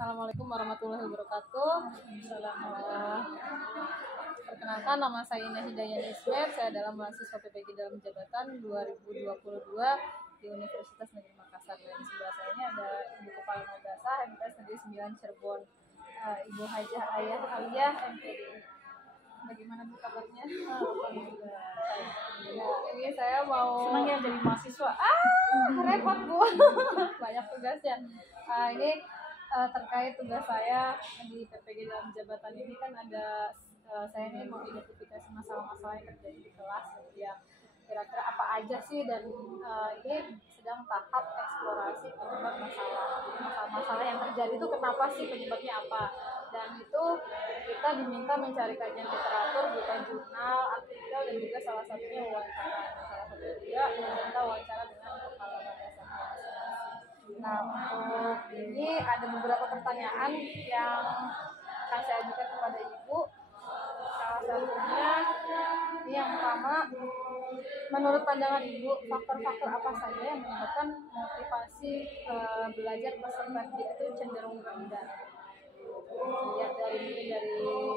Assalamualaikum warahmatullahi wabarakatuh. Perkenalkan, nama saya Ina Hidayah Ismer. Saya adalah mahasiswa PPG dalam jabatan 2022 di Universitas Negeri Makassar. Dan di sebelah saya ini ada Ibu Kepala Madrasah MTS Negeri 9 Cirebon, Ibu Hajah Ayah Aliyah MPDI. Bagaimana Bu kabarnya? Ya, ini saya mau senang ya jadi mahasiswa. Repot Bu. Banyak tugasnya. Ini terkait tugas saya di PPG dalam jabatan ini kan ada saya ini mau identifikasi masalah-masalah yang terjadi di kelas, ya kira-kira apa aja sih, dan ini sedang tahap eksplorasi penyebab masalah yang terjadi itu kenapa sih, penyebabnya apa, dan itu kita diminta mencari kajian literatur, bukan jurnal, artikel, dan juga salah satunya wawancara. Salah satunya juga meminta wawancara dengan kepala madrasah masing-masing. Nah, untuk ini ada beberapa pertanyaan yang akan saya ajukan kepada Ibu. Salah satunya, ini yang pertama, menurut pandangan Ibu, faktor-faktor apa saja yang menyebabkan motivasi belajar peserta didik itu cenderung rendah? Lihat dari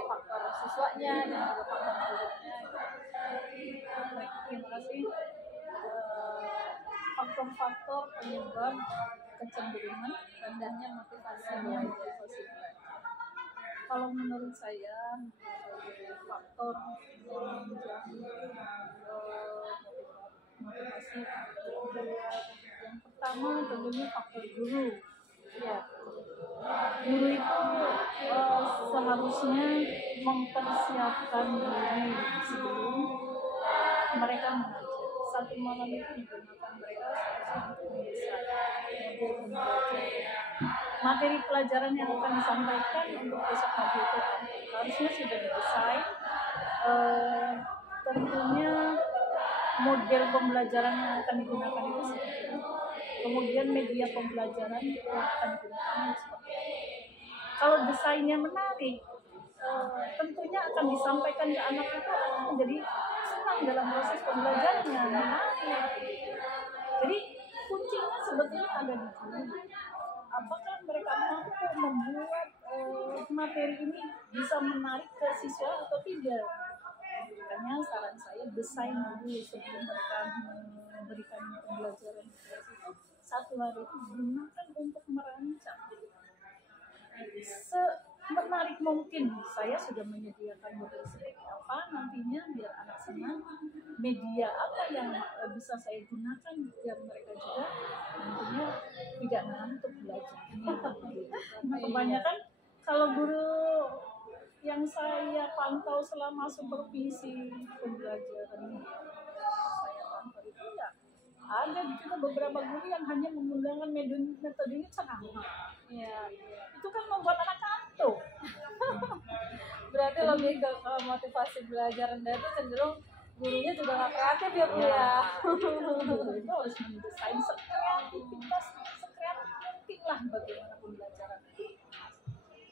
faktor siswanya dan juga faktor guranya. Baik, terima kasih. Faktor-faktor penyebab kecenderungan rendahnya motivasi belajar. Kalau menurut saya, faktor motivasi yang pertama tentunya faktor guru. Ya, guru itu seharusnya mempersiapkan diri sebelum mereka mengajar. Satu malam itu digunakan mereka seharusnya untuk mendesain materi pelajaran yang akan disampaikan untuk besok pagi itu harusnya sudah didesain. Tentunya model pembelajaran yang akan digunakan itu seperti apa, kemudian media pembelajaran yang akan digunakan seperti apa. Kalau desainnya menarik, tentunya akan disampaikan ke anak itu menjadi senang dalam proses pembelajarannya, menarik. Jadi kuncinya sebetulnya ada di guru. Apakah mereka mampu membuat materi ini bisa menarik ke siswa atau tidak? Makanya saran saya desain dulu sebelum mereka memberikan pembelajaran. Satu hari itu gunakan untuk merancang semenarik mungkin. Saya sudah menyediakan model seperti apa nantinya biar anak senang. Media apa yang bisa saya gunakan biar mereka juga nantinya tidak ngantuk belajar. Nah, kebanyakan kalau guru yang saya pantau selama supervisi pembelajaran saya pantau itu ya ada juga beberapa guru yang hanya menggunakan metodenya ceramah. Ya, itu kan membuat anak ngantuk. Berarti lebih ke motivasi belajar rendah itu cenderung gurunya juga nggak kreatif ya Bu ya. Guru itu harus mendesain sekreatif mungkin lah bagaimana pembelajaran.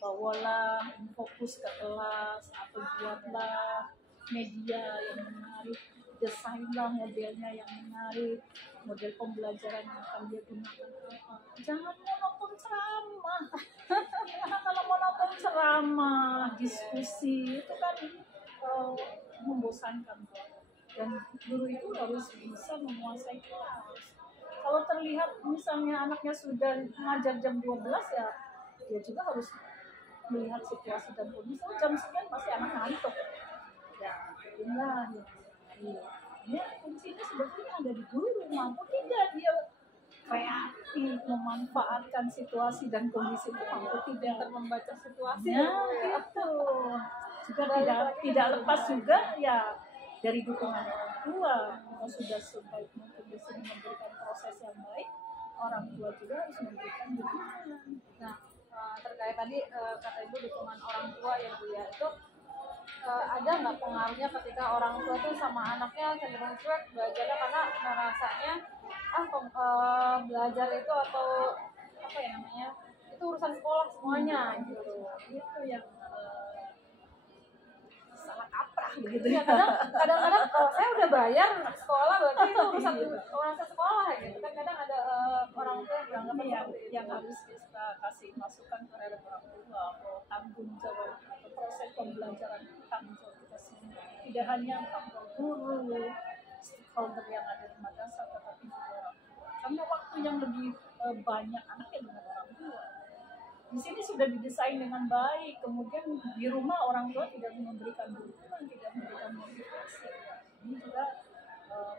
Bawalah fokus ke kelas atau buatlah media yang menarik, desainlah modelnya yang menarik, model pembelajaran yang akan dia gunakan apa. Jangan monoton ceramah. Kalau monoton ceramah, diskusi itu kan membosankan. Dan guru itu harus bisa menguasai kelas. Kalau terlihat misalnya anaknya sudah mengajar jam 12 ya, dia juga harus melihat situasi dan kondisi. Jam sekian pasti anak ngantuk. Ya, inilah ya, kuncinya sebetulnya ada di guru. Mampu tidak dia kreatif memanfaatkan situasi dan kondisi itu, mampu tidak Membaca situasi. ya itu juga tidak lepas juga ya dari dukungan orang tua. Kalau sudah sebaik mungkin di sini memberikan proses yang baik, orang tua juga harus memberikan dukungan. Nah, terkait tadi kata Ibu dukungan orang tua ya Bu ya, itu ada nggak pengaruhnya ketika orang tua tuh sama anaknya cenderung cuek belajarnya karena merasanya belajar itu atau apa ya namanya, itu urusan sekolah semuanya gitu. Itu yang salah kaprah begitu Ya, kadang-kadang saya udah bayar sekolah berarti itu urusan sekolah gitu kan. Kadang ada orang tua yang beranggap yang harus kita kasih masukan terhadap orang tua bahwa tanggung jawab proses pembelajaran itu tanggung jawab kita semua, tidak hanya tanggung guru, stakeholder yang ada di madrasah, tetapi juga orang tua. Karena waktu yang lebih banyak anaknya dengan orang tua. Di sini sudah didesain dengan baik, kemudian di rumah orang tua tidak memberikan dukungan, tidak memberikan motivasi. Ini juga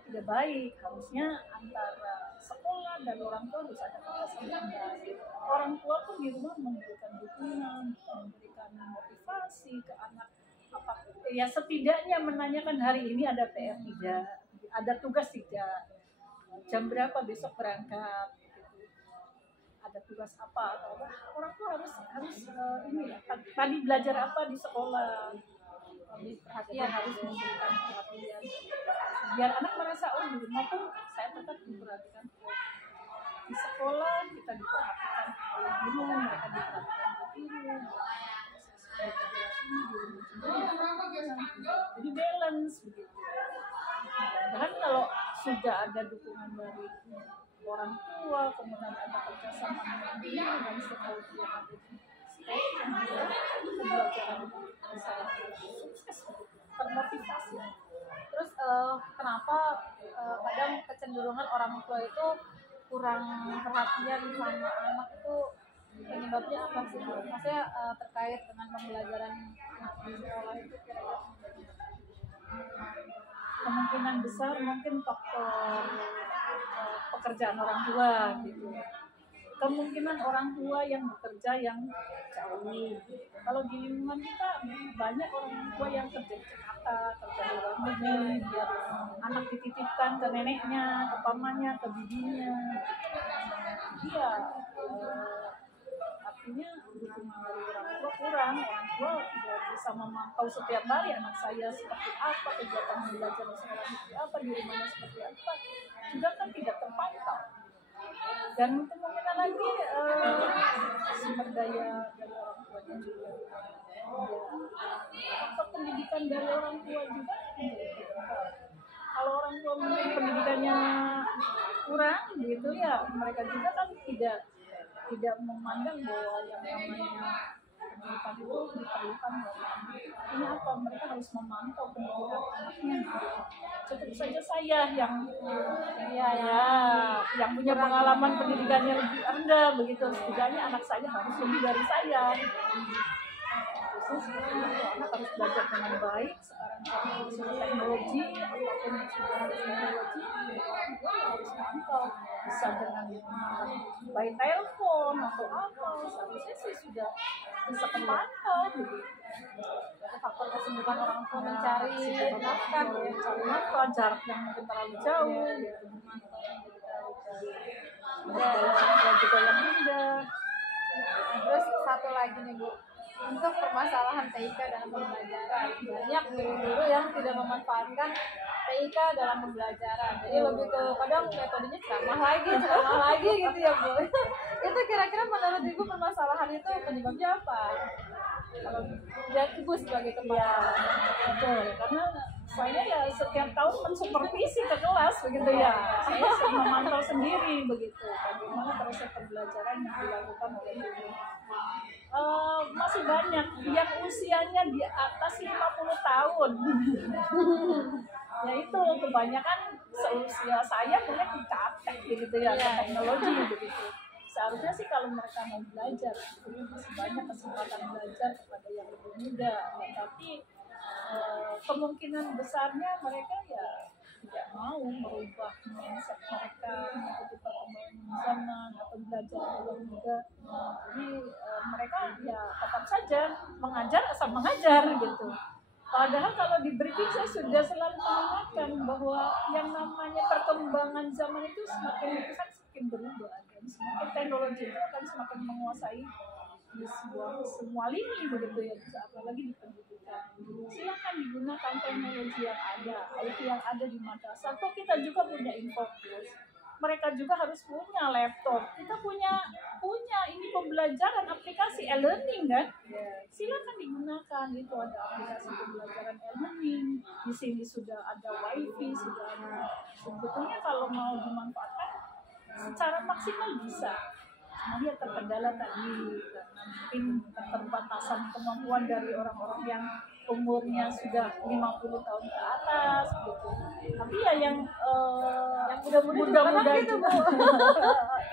tidak baik. Harusnya antara sekolah dan orang tua harus ada kerjasama yang baik. Orang tua pun di rumah memberikan dukungan, memberikan motivasi ke anak. Ya setidaknya menanyakan hari ini ada PR tidak, ada tugas tidak, jam berapa besok berangkat, ada tugas apa, atau orang tua harus ini ya, tadi belajar apa di sekolah, perhatian, harus memberikan perhatian biar anak merasa di rumah pun saya tetap diperhatikan. Di sekolah kita diperhatikan oleh guru, mereka diperhatikan oleh guru, jadi balance begitu. Bahkan kalau sudah ada dukungan dari orang tua, kemudian ada kerjasama dengan guru dan stakeholder yang ada di pembelajaran bisa sukses, termotivasi. Terus kenapa kadang kecenderungan orang tua itu kurang perhatian sama anak itu penyebabnya apa sih? Maksudnya terkait dengan pembelajaran di sekolah itu kira-kira kemungkinan besar mungkin faktor pekerjaan orang tua gitu. Kemungkinan orang tua yang bekerja yang jauh. Kalau di lingkungan kita banyak orang tua yang kerja di Jakarta, kerja di luar negeri, biar anak dititipkan ke neneknya, ke pamannya, ke bibinya. Iya, artinya dukungan dari orang tua kurang. Orang tua tidak bisa memantau setiap hari anak saya seperti apa, kegiatan belajar di sekolah seperti apa, di rumahnya seperti apa, juga kan tidak terpantau. Dan kemungkinan lagi sumber daya dari orang tuanya juga, faktor pendidikan dari orang tua juga. Kalau orang tua mungkin pendidikannya kurang gitu ya, mereka juga kan tidak memandang bahwa yang namanya pendidikan itu diperlukan buat anak. Artinya apa? Mereka harus memantau pendidikan anaknya. Cukup saja saya yang punya pengalaman pendidikannya lebih rendah begitu, setidaknya anak saya harus lebih dari saya. Khusus anak harus belajar dengan baik. Sekarang sudah teknologi, apapun yang sudah harus teknologi, harus mantau. Bisa dengan by telepon atau apa, seharusnya sih sudah bisa kepantau begitu. faktor kesibukan orang tua mencari nafkah, mencari nafkah, jarak yang mungkin terlalu jauh, dan juga yang rendah. Terus satu lagi nih Bu, untuk permasalahan TIK dalam pembelajaran, banyak guru-guru yang tidak memanfaatkan TIK dalam pembelajaran. Jadi lebih ke kadang metodenya ceramah lagi gitu ya Bu. Itu kira-kira menurut Ibu permasalahan itu penyebabnya apa? Kalau dan Ibu sebagai kepala, betul, karena saya ya setiap tahun mensupervisi ke kelas begitu ya. Saya sering memantau sendiri begitu bagaimana proses pembelajaran yang dilakukan oleh guru. Masih banyak yang usianya di atas 50 tahun. Ya itu kebanyakan seusia saya mungkin dikatek gitu ya, ke teknologi begitu. Seharusnya sih kalau mereka mau belajar, masih banyak kesempatan belajar kepada yang lebih muda. Tapi kemungkinan besarnya mereka ya tidak mau merubah mindset mereka, mengikuti perkembangan zaman atau belajar lebih muda. Jadi mereka ya tetap saja mengajar asal mengajar gitu. Padahal kalau di briefing saya sudah selalu mengingatkan bahwa yang namanya perkembangan zaman itu semakin berubah. Semakin teknologi itu akan semakin menguasai di semua lini begitu ya, apalagi di pendidikan. Silakan digunakan teknologi yang ada, IT yang ada di madrasah. Atau kita juga punya Infocus. Mereka juga harus punya laptop. Kita punya ini pembelajaran aplikasi e-learning kan? Silakan digunakan, itu ada aplikasi pembelajaran e-learning. Di sini sudah ada wifi, sudah ada. Sebetulnya kalau mau dimanfaatkan secara maksimal bisa. Cuma dia terkendala tadi karena mungkin keterbatasan kemampuan dari orang-orang yang umurnya sudah 50 tahun ke atas gitu. Tapi ya yang muda-muda gitu, juga Bu.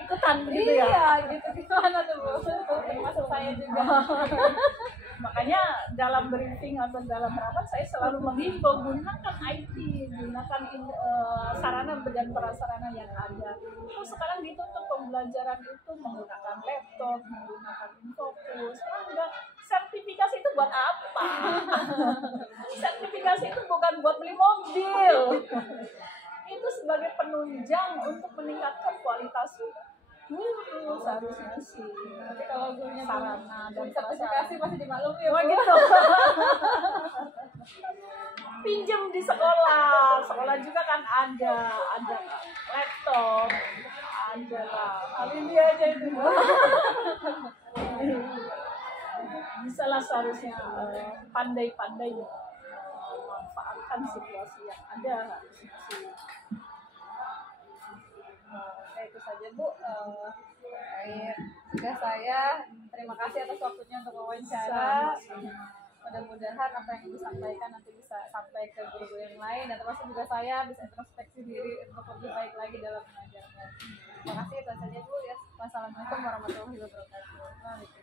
ikutan gitu ya. Iya, gitu gimana tuh Bu? Termasuk saya juga. Makanya dalam briefing atau dalam rapat saya selalu menghimbau gunakan IT, gunakan sarana dan prasarana yang ada. Terus sekarang ditutup pembelajaran itu menggunakan laptop, menggunakan infocus. Enggak, sertifikasi itu buat apa? Sertifikasi itu bukan buat beli mobil. Itu sebagai penunjang untuk meningkatkan kualitas guru seharusnya sih. Tapi kalau gurunya sarana dan sertifikasi masih dimaklumi ya, Oh Bu. gitu. Pinjam di sekolah juga kan ada laptop, ada lah. Paling dia aja itu, Bu. Bisa lah seharusnya pandai-pandai memanfaatkan situasi yang ada harusnya sih. Oke, itu saja Bu. Terkait tugas saya, terima kasih atas waktunya untuk wawancara. Mudah-mudahan apa yang Ibu sampaikan nanti bisa sampai ke guru-guru yang lain, dan termasuk juga saya bisa introspeksi diri untuk lebih baik lagi dalam mengajarnya. Terima kasih, itu saja Bu. Ya, wassalamualaikum warahmatullahi wabarakatuh.